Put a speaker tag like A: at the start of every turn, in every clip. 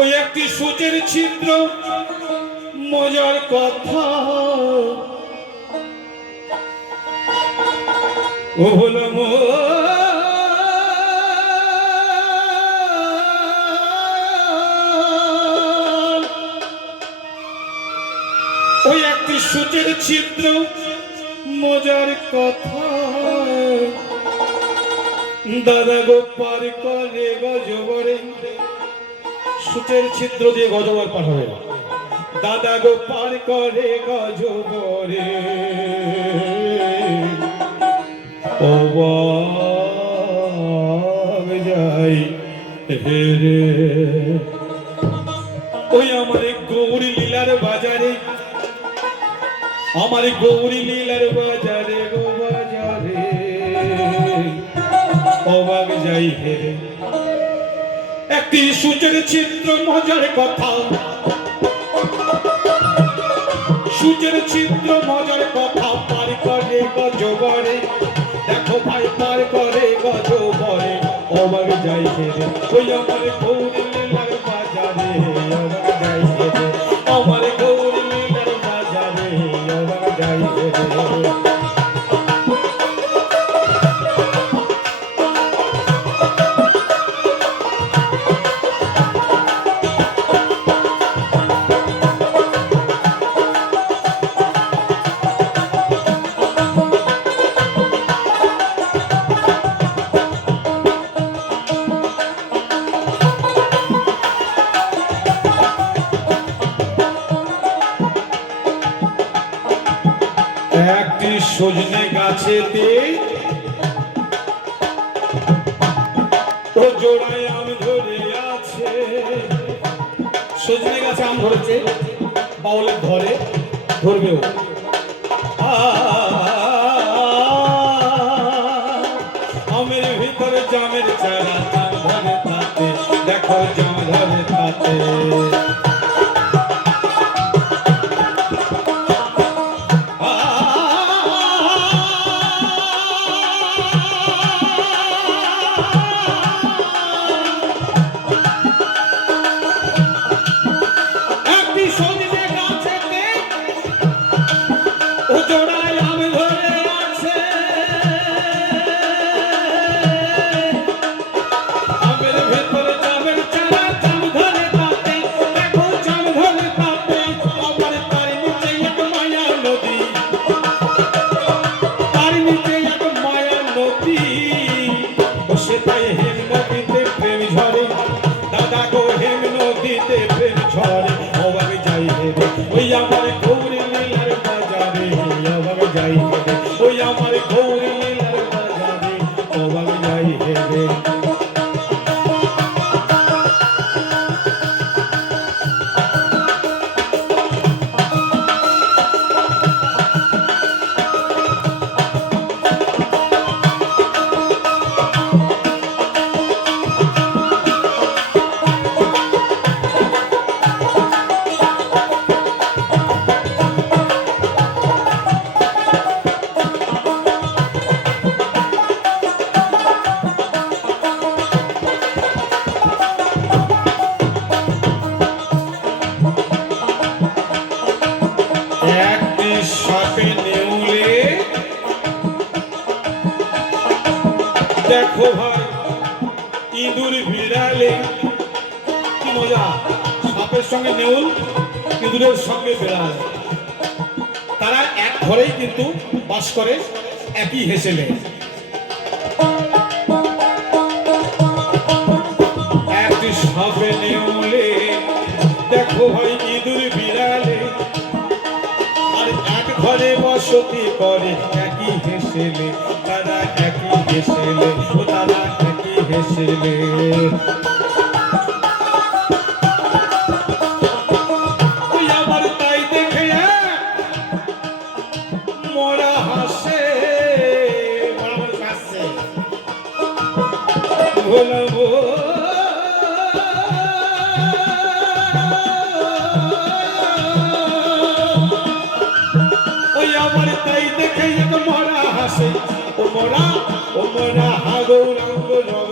A: ওই একটি সূচের ছিদ্র। মজার কথা। ও হলো ওই একটি সূচের ছিদ্র। মজার কথা। দাদা গো পার করে সূচের ছিদ্র দিয়ে গজবর পার হবে দাদা গো পার করে গজবরে যাই হেরে ওই আমার গৌরী লীলার বাজারে, আমার গৌরী লীলার বাজারে গো বাজারে। অবাক যাই হেরে একটি সূচের চিত্র মজার কথা। সূচের চিত্র মজার কথা পার করে গজবরে দেখো ভাই পার করে গজবরে অবাক যাই ওই আমার গৌরী সজনে গাছেতে ও জোড়ায় আম ধরে আছে সজনে গাছে আম ধরেছে বাউলের ধরে আমের ভিতরে জামের চারা দেখো ও সেটাই হেম নদীতে প্রেম ঝরে। দাদা গো, হেম নদীতে প্রেম ঝরে। অবাক যাই হেরে ওই আমার গৌরী লীলার বাজারে। অবাক যাই হেরে ওই আমার গৌরী লীলার বাজারে। অবাক যাই হেরে দেখো ভাই, ইঁদুর বিড়ালে কি মজা? সাপের সঙ্গে নেউল, ইঁদুরের সঙ্গে বিড়াল। তারা এক ঘরেই কিন্তু বাস করে, একই হেসেলে। একটি সাপে নেউলে, দেখো ভাই, ইঁদুর বিড়ালে। আর এক ঘরে বসতি করে, একই হেসেলে। হেসেলে ও তারা একই হেসেলে ওই আমার ও মরা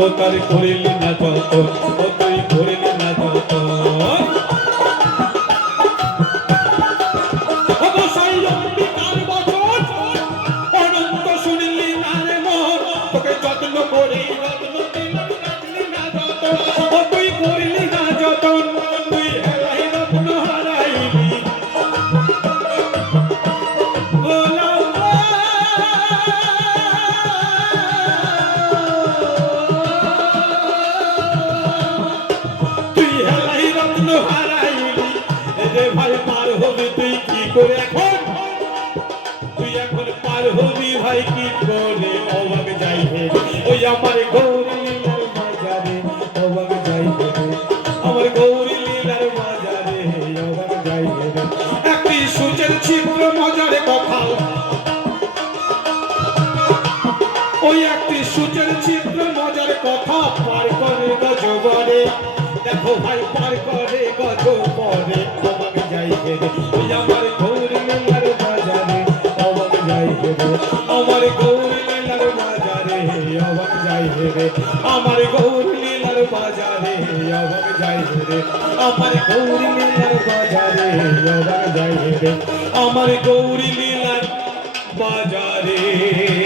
A: ও তার করিলি না যত ও তুই করিলি এখন পার হবি ভাই, কি করে অবাক যাই হে ওই আমার গৌরী লীলার বাজারে অবাক যাই হে আমার গৌরী লীলার বাজারে অবাক যাই হে একটি সূচের চিত্র মজারে কথা। ওই একটি সূচের চিত্র মজার কথা পার করে গজবরে দেখো ভাই, পার করে গজ পরে, অবাক যাই হে ওই আমার আমার গৌর লীলার বাজারে, আবার যাই রে। আমার গৌর লীলার বাজারে, আবার যাই রে। আমার গৌর লীলার বাজারে।